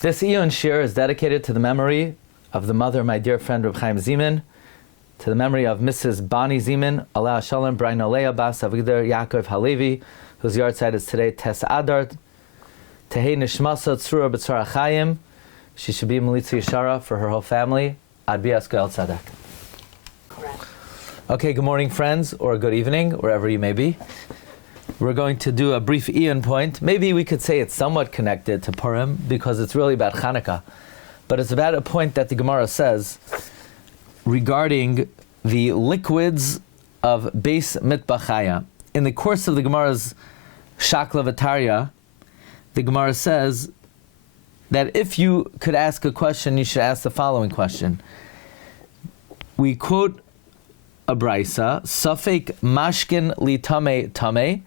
This Iyun shir is dedicated to the memory of the mother of my dear friend Reb Chaim Ziman, to the memory of Mrs. Bonnie Ziman, Allah Shalom, bariynah bas Avigador Ya'kov Halevi, whose yard site is today Tes Adar, Tehei Nishmasa Tzrura B'tzara Chayim. She should be Melitza Yeshara for her whole family. Ad Bias Goel Tzadek. Okay, good morning, friends, or good evening, wherever you may be. We're going to do a brief Iyun point. Maybe we could say it's somewhat connected to Purim because it's really about Chanukah. But it's about a point that the Gemara says regarding the liquids of Beis Mitbachaya. In the course of the Gemara's Shakla V'Tarya, the Gemara says that if you could ask a question, you should ask the following question. We quote a Braisa, Safek Mashkin li Tamei Tamei,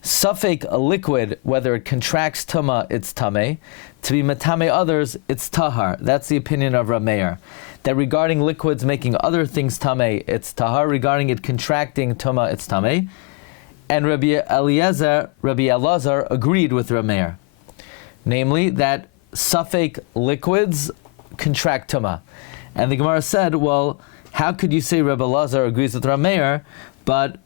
Safek a liquid, whether it contracts Tuma, it's Tamei, to be Matame others, it's Tahar. That's the opinion of Rabbi Meir. That regarding liquids making other things Tamei, it's Tahar. Regarding it contracting Tuma, it's Tamei. And Rabbi Elazar agreed with Rabbi Meir. Namely, that Safek liquids contract Tuma. And the Gemara said, well, how could you say Rabbi Elazar agrees with Rabbi Meir, but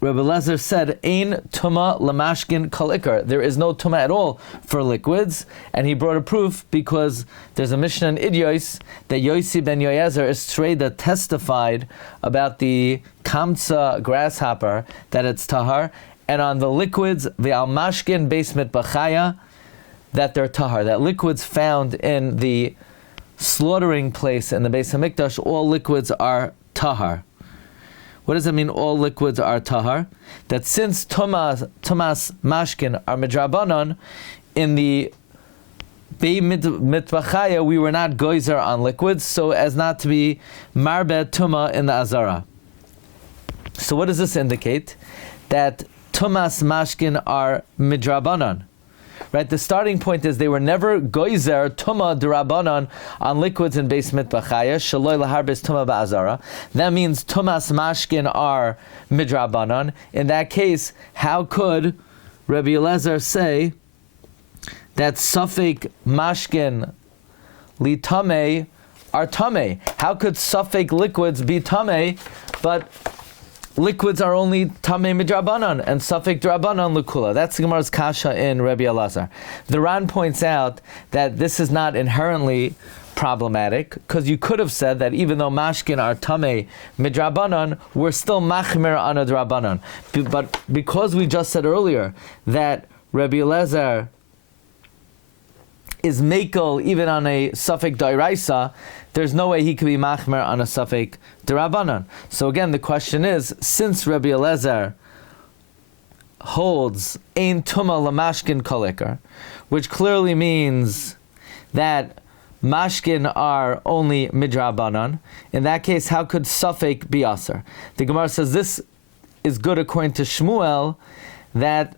Rabbi Elazar said, Ein Tuma Lamashkin Kol Ikar. There is no Tuma at all for liquids, and he brought a proof because there's a Mishnah in Idyos that Yosi ben Yoezer Estreda testified about the Kamsa grasshopper, that it's Tahar, and on the liquids, the Al-Mashkin Beis Mitbachaya, that they're Tahar. That liquids found in the slaughtering place in the Beis HaMikdash, all liquids are Tahar. What does it mean all liquids are Tahar? That since Tumas Mashkin are Midrabanan, in the Bei Mitbachaya we were not goizer on liquids, so as not to be Marbet Tuma in the Azara. So what does this indicate? That Tumas Mashkin are Midrabanan. Right, the starting point is they were never goizer tuma derabanan on liquids in Beis Mitbachaya shaloi laharbes tuma ba'azara. That means tumas mashkin are midrabanan. In that case, how could Rabbi Elazar say that safek mashkin li tamei are tamei? How could safek liquids be tamei, but liquids are only tamei midrabanan and safek drabanan lukula? That's the Gemara's kasha in Rabbi Elazar. The Ran points out that this is not inherently problematic because you could have said that even though mashkin are tamei midrabanan, we're still machmer on a drabanan. But because we just said earlier that Rabbi Elazar is mekel even on a safek dairaisa, there's no way he could be machmer on a safek derabanan. So again, the question is, since Rabbi Elazar holds ein tuma lamashkin kol ikar, which clearly means that mashkin are only midrabanan, in that case, how could safek be aser? The Gemara says this is good according to Shmuel, that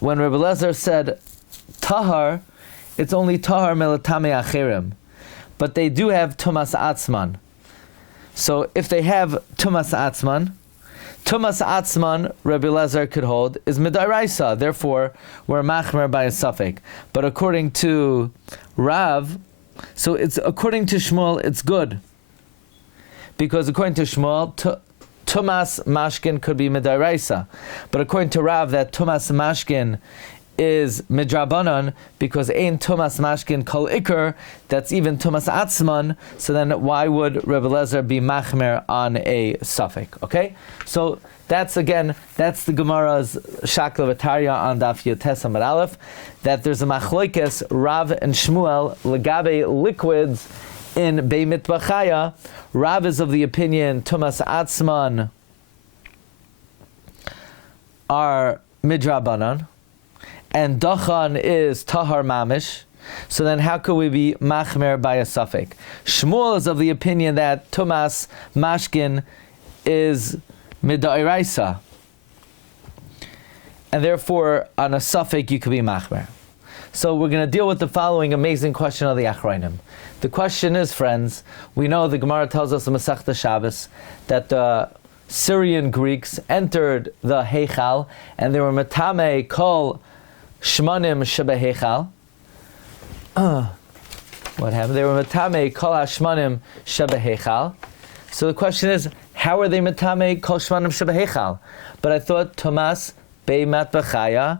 when Rabbi Elazar said tahar, it's only tahar melatame acherim. But they do have tumas atzman. So if they have tumas atzman, Rabbi Elazar could hold is midairaisa. Therefore, we're machmer by a safek. But according to Rav, so it's according to Shmuel, it's good, because according to Shmuel, tumas mashkin could be midairaisa. But according to Rav, that tumas mashkin is midrabanan, because ein tumas mashkin kol ikar, that's even tumas atzman. So then why would Rabbi Elazar be machmer on a safek? Okay, so that's the Gemara's Shakla V'Tarya on Daf Yotes Amud Aleph, that there's a machloikes Rav and Shmuel legabe liquids in Bei Mitbachaya. Rav is of the opinion tumas atzman are midrabanan, and Dachan is Tahar Mamish. So then how could we be Machmer by a Safek? Shmuel is of the opinion that Tumas Mashkin is Midairaisa, and therefore on a Safek you could be Machmer. So we're going to deal with the following amazing question of the Achrayim. The question is, friends, we know the Gemara tells us in Masechta Shabbos that the Syrian Greeks entered the Heichal and they were Metame Kol Shmanim Shebe Heichal, What happened? They were Tamei kol hashmanim sheba Heichal. So the question is, how are they Tamei kol hashmanim sheba Heichal? But I thought Tomas bei matbachaya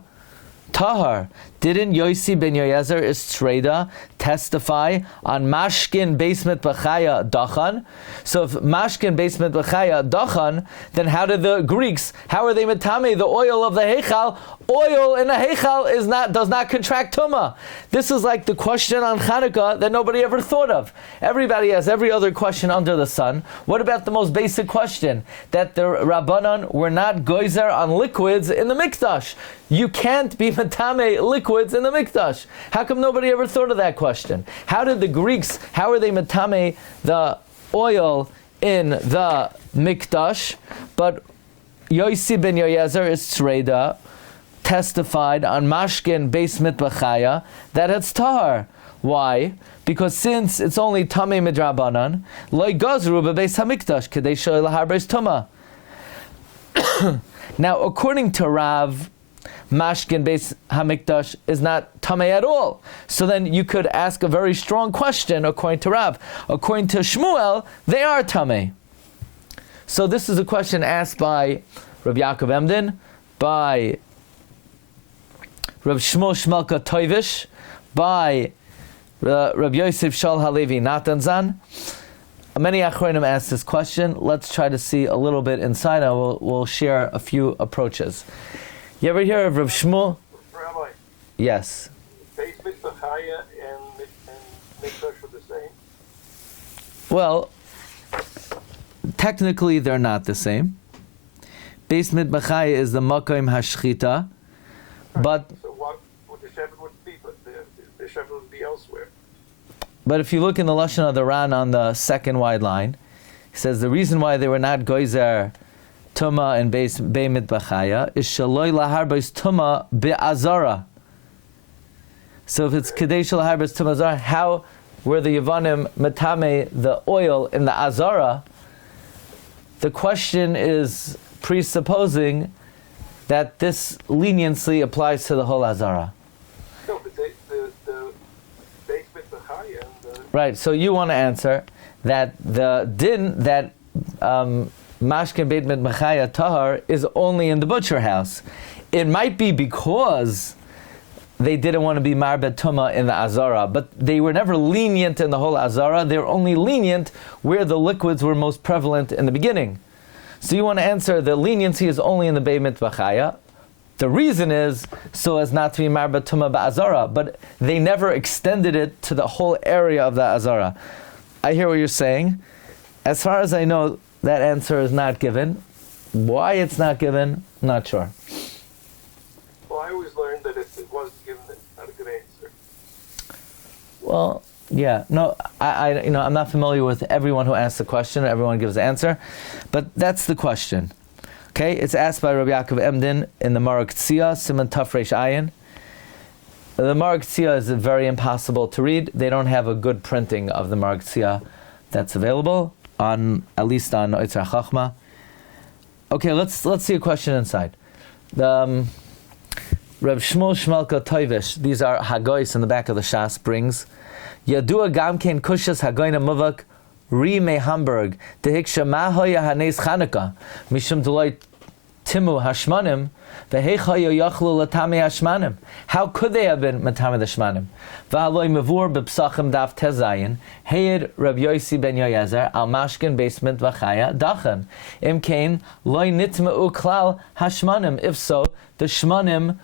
tahar. Didn't Yosi ben Yoyezer Istreda testify on mashkin basement bachaya dachan? So if mashkin basement bachaya dachan, then how did the Greeks? How are they metame the oil of the heichal? Oil in the heichal does not contract tumah. This is like the question on Chanukah that nobody ever thought of. Everybody has every other question under the sun. What about the most basic question that the Rabbanan were not goizer on liquids in the mikdash? You can't be metame liquids in the mikdash. How come nobody ever thought of that question? How did the Greeks? How are they metame the oil in the mikdash? But Yosi ben Yoyezer is tzreida testified on mashkin beis mitbachaya that it's tahar. Why? Because since it's only tamei midrabanan, loy gazru bebeis hamikdash kedei shoy lahar beis tuma. Now, according to Rav, mashkin beis hamikdash is not tamei at all. So then you could ask a very strong question according to Rav. According to Shmuel, they are tamei. So this is a question asked by Rav Yaakov Emden, by Rav Shmuel Shmelka Toivish, by Rav Yosef Shal Halevi Natanzan. Many Achronim asked this question. Let's try to see a little bit inside. We'll share a few approaches. You ever hear of Rav Shmuel? Rabbi. Yes. Beis Mitbachaya and Mikdash are the same? Well, technically they're not the same. Beis Mitbachaya is the Makom Hashchita, but so what the shepherd would be? But the shepherd would be elsewhere. But if you look in the Lashon of the Ran on the second wide line, he says the reason why they were not goizer tuma and beis mitbachaya is shaloi lahar beis tuma be'azara. So if it's kadesh lahar beis tuma azara, how were the Yevanim metame the oil in the azara? The question is presupposing that this leniency applies to the whole azara. No, but the Beis Mitbachaya and the... Right, so you want to answer that the din that mashkin beit mitbachaya tahar is only in the butcher house. It might be because they didn't want to be marbet tuma in the azara, but they were never lenient in the whole azara. They were only lenient where the liquids were most prevalent in the beginning. So you want to answer the leniency is only in the beit mitbachaya. The reason is so as not to be marbet tuma ba'azara, but they never extended it to the whole area of the azara. I hear what you're saying. As far as I know, that answer is not given. Why it's not given, not sure. Well, I always learned that if it was given, it's not a good answer. Well, yeah, no, I'm not familiar with everyone who asks the question. Everyone gives the answer, but that's the question. Okay, it's asked by Rabbi Yaakov Emden in the Marag Tzia, Siman Tafresh Ayin. The Marag Tzia is very impossible to read. They don't have a good printing of the Marag Tzia that's available at least on Oitzar Chachma. Okay, let's see a question inside. The Reb Shmuel Shmelka Toivish, these are Hagois in the back of the Shas brings. Yadua Gamkein Kushas Hagoina Muvak Ri Me Hamburg Dehiksha Mahoya Hanes Chanukah Mishum Deloit Timu Hashmanim Vehechaya Yachlu Latame Hashmanim. How could they have been Matame the Shmanim? V'haloi Mavur B'Psachim Daf Tezayin Heid Reb Yosi ben Yoyezer Al Mashkin Basement V'Chaya Dachan Imkain Loi Nitma'u Klal Hashmanim. If so, the Shmanim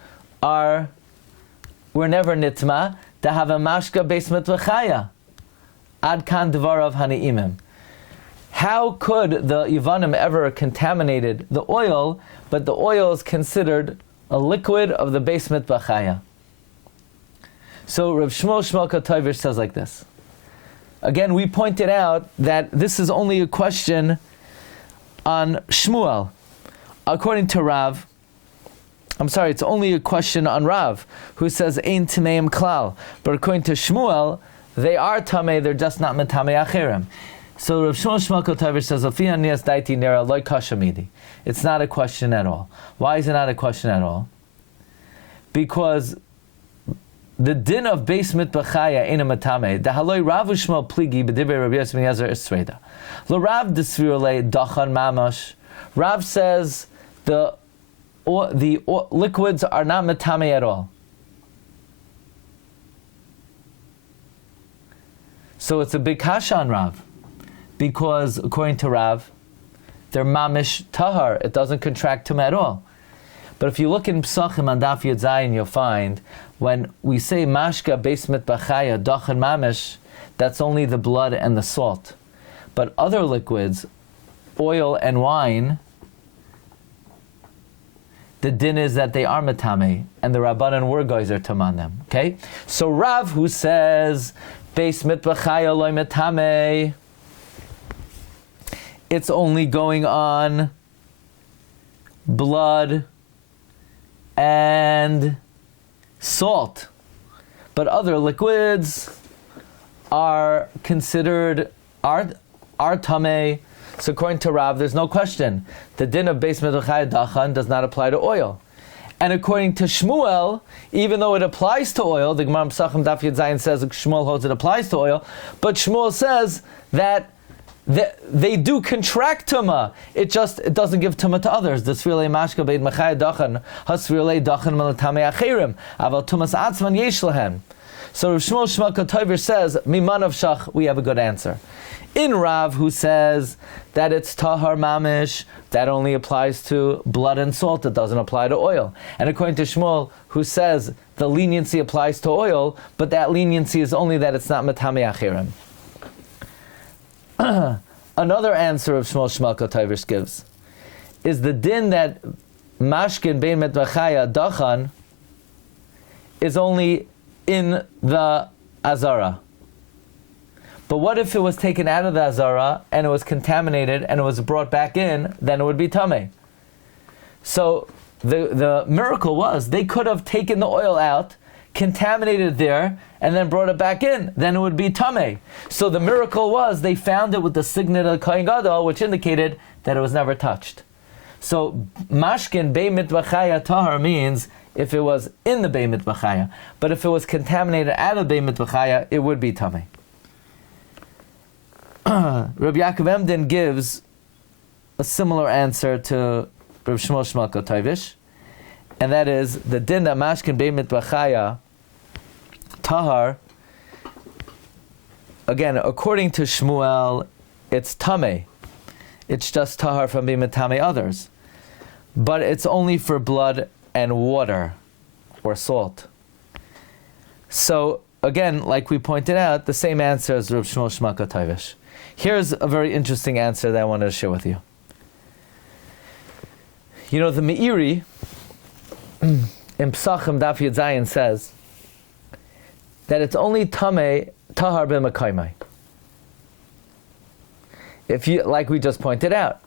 were never Nitma to have a Mashka Basement V'Chaya. Ad kan Dvarav Hani'imim. How could the Yevanim ever contaminated the oil, but the oil is considered a liquid of the Beis Mitbachaya? So Rav Shmuel Shmelka Toivish says like this. Again, we pointed out that this is only a question on Shmuel. According to Rav, it's only a question on Rav, who says Ein Tameim Klal. But according to Shmuel, they are Tamei, they're just not Metamei Achirim. So Rav Shmuel Shmelka Toivish says, daiti nera loy kashamidi. It's not a question at all. Why is it not a question at all? Because the din of beis mitbachaya ena matame. The haloi Rav Shmuel pligi b'divrei Rabbi Yosef ben Yezer esreda. Lo Rav desvirule dachan mamash. Rav says the liquids are not matame at all. So it's a big kasha on Rav, because according to Rav, they're mamish tahar. It doesn't contract tumah at all. But if you look in Psachim on Daf Yud Zayin, you'll find when we say mashka beis mitbachaya dachan mamish, that's only the blood and the salt. But other liquids, oil and wine, the din is that they are matame, and the Rabbanan were geyser tam on them. Okay, so Rav, who says beis mitbachaya loy matame, it's only going on blood and salt, but other liquids are considered are tamei. So according to Rav, there's no question. The din of beis mitbachaya dachan does not apply to oil. And according to Shmuel, even though it applies to oil, the Gemara Psachim Daf Yud Zayin says Shmuel holds it applies to oil, but Shmuel says that they do contract tumah. It doesn't give tumah to others. The svirei mashka beid machaya dachan hasvirei dachan malatame achirim aval tumas atzman yesh lahem. So Rav Shmuel Shmuel Kotover says miman of shach. We have a good answer. In Rav, who says that it's tahar mamish, that only applies to blood and salt. It doesn't apply to oil. And according to Shmuel, who says the leniency applies to oil, but that leniency is only that it's not matame achirim. Another answer of Shmuel Shmuel Kotover gives is the din that mashkin bein mitbachaya dachan is only in the azara. But what if it was taken out of the azara and it was contaminated and it was brought back in? Then it would be tamei. So the miracle was they could have taken the oil out, contaminated it there, and then brought it back in. Then it would be tamei. So the miracle was they found it with the signet of Kohen Gadol, which indicated that it was never touched. So mashkin bei mitbachaya tahar means if it was in the bei mitbachaya, but if it was contaminated out of bei mitbachaya, it would be tamei. Rabbi Yaakov Emden gives a similar answer to Rabbi Shmuel Shmuel Kotovish, and that is the din that mashkin bei mitbachaya tahar. Again, according to Shmuel, it's tamei. It's just tahar from being matame others, but it's only for blood and water or salt. So again, like we pointed out, the same answer as Rabbi Shmuel Shmuel Kotovish. Here's a very interesting answer that I wanted to share with you. You know, the Meiri in Psachim Daf Yud Zayin says that it's only tamei tahar b'makaymai. If you, like we just pointed out,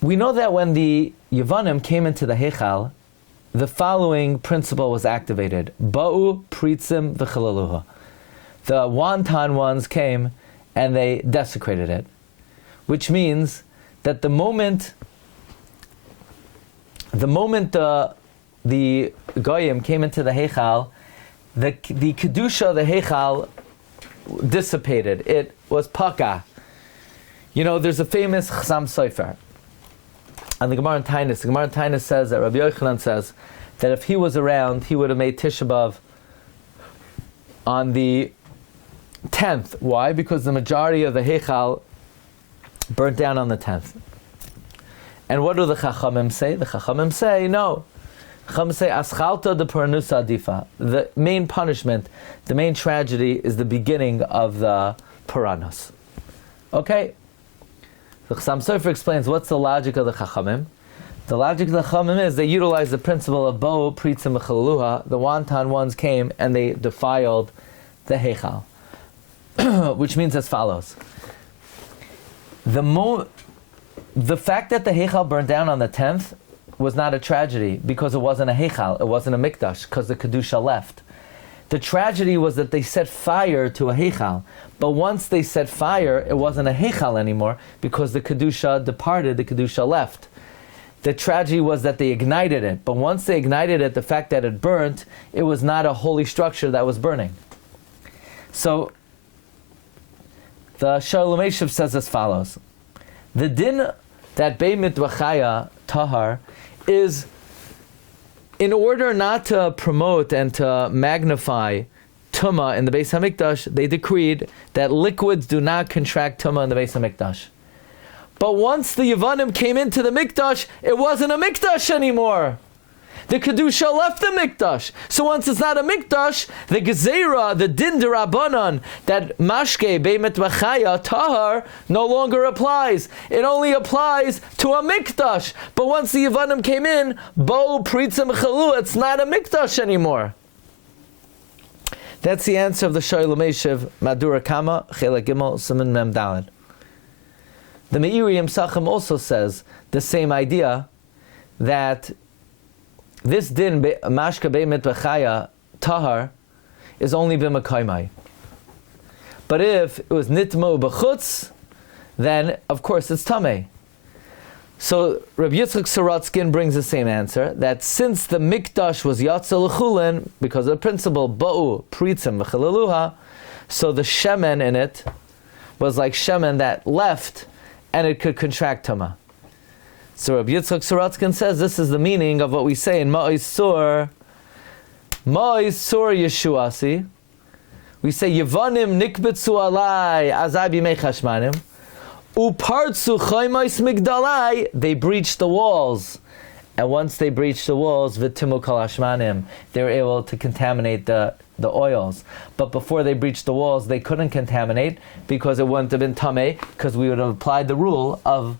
we know that when the Yevanim came into the Heichal, the following principle was activated: Ba'u pritzim v'chalaluha. The wanton ones came and they desecrated it, which means that the moment the goyim came into the Heichal, the kedusha of the Heichal dissipated. It was paka. You know, there's a famous Chasam Sofer. And the Gemara in Tainus says that Rabbi Yochanan says that if he was around, he would have made Tisha B'Av on the 10th. Why? Because the majority of the Heichal burnt down on the 10th. And what do the Chachamim say? The Chachamim say, no. The Chachamim say, Aschalta de Paranusa Adifa. The main punishment, the main tragedy is the beginning of the Paranos. Okay? The Chasam Sofer explains what's the logic of the Chachamim. The logic of the Chachamim is they utilize the principle of Bo, Pritzim, Mechaluha. The wanton ones came and they defiled the Heichal. Which means as follows. The fact that the Heichal burned down on the 10th was not a tragedy because it wasn't a Heichal, it wasn't a Mikdash, because the Kedusha left. The tragedy was that they set fire to a Heichal. But once they set fire, it wasn't a Heichal anymore because the Kedusha departed, the Kedusha left. the tragedy was that they ignited it. But once they ignited it, the fact that it burnt, it was not a holy structure that was burning. So the Shalom Eshev says as follows. The din that Bei Mitwachaya Tahar is, in order not to promote and to magnify Tumah in the Beis HaMikdash, they decreed that liquids do not contract Tumah in the Beis HaMikdash. But once the Yevanim came into the Mikdash, it wasn't a Mikdash anymore. The Kedusha left the Mikdash. So once it's not a Mikdash, the Gezerah, the Din D'Rabbanan, that Mashke Bei Mitwachaya Tahar no longer applies. It only applies to a Mikdash. But once the Yevanim came in, Bo Pritzim Chalu, it's not a Mikdash anymore. That's the answer of the Shalom Eshev, Madura Kama, Chelek Gimel, Siman Mem Daled. The Meir Sachem also says the same idea, that this din, Mashka Bei Mitwachaya Tahar, is only b'makaymai. But if it was Nitmo B'chutz, then of course it's Tamei. So Rabbi Yitzchak Sorotzkin brings the same answer, that since the Mikdash was Yatzel L'chulin, because of the principle Ba'u Pritzim V'chalaluha, so the Shemen in it was like Shemen that left, and it could contract Tumah. So Rabbi Yitzchak Sorotzkin says this is the meaning of what we say in Ma'is Sur Yeshuasi. We say Yevanim nikbetzu alai azai b'mei chashmanim upartzu chaymais migdalai. They breached the walls, and once they breached the walls, v'timu kol hashmanim, they were able to contaminate the oils. But before they breached the walls, they couldn't contaminate because it wouldn't have been tamei, because we would have applied the rule of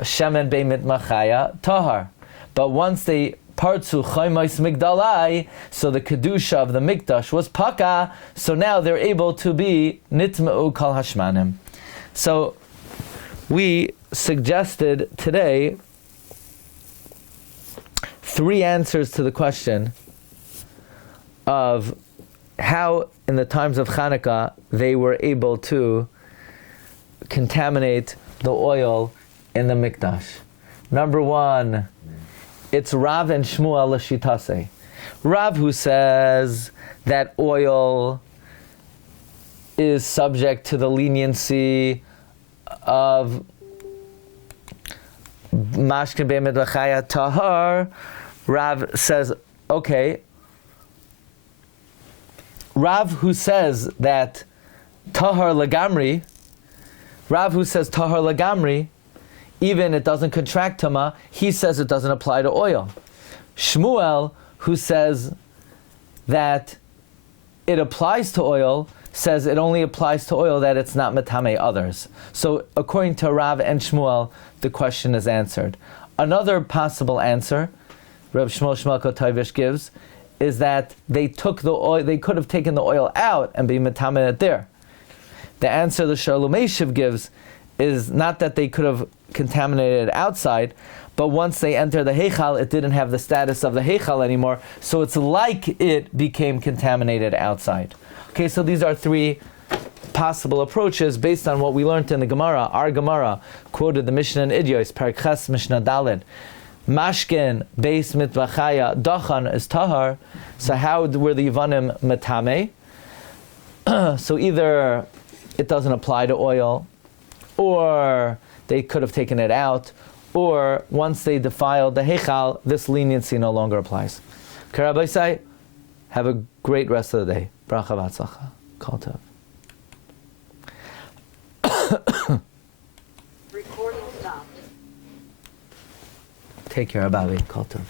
shemen bei mitmachaya tahar. But once they partzu chaymais migdalai, so the kedusha of the mikdash was paka, so now they're able to be nitma'u kol hashmanim. So we suggested today 3 answers to the question of how in the times of Chanukah they were able to contaminate the oil in the mikdash. Number 1, it's Rav and Shmuel l'shitase. Rav, who says that oil is subject to the leniency of Mashke Bei Mitwachaya Tahar, Rav says, okay. Rav, who says that Tahar Lagamri, even it doesn't contract Tama, he says it doesn't apply to oil. Shmuel, who says that it applies to oil, says it only applies to oil, that it's not metame others. So according to Rav and Shmuel, the question is answered. Another possible answer Reb Shmuel Kotavish gives is that they took the oil, they could have taken the oil out and be metame it there. The answer the Shalom Eshev gives is not that they could have contaminated it outside, but once they enter the Heichal, it didn't have the status of the Heichal anymore, so it's like it became contaminated outside. Okay, so these are 3 possible approaches based on what we learned in the Gemara. Our Gemara quoted the Mishnah in Idyos, Parak Ches, Mishnah Daled. Mashken, Beis Mitwachaya, Dachan is Tahar. So how were the Yevanim metame? So either it doesn't apply to oil, or they could have taken it out, or once they defiled the Heichal, this leniency no longer applies. Karabaisai, have a great rest of the day. Bracha v'atzlacha. Kol tov. Recording stopped. Take care, Abavi. Kol tov.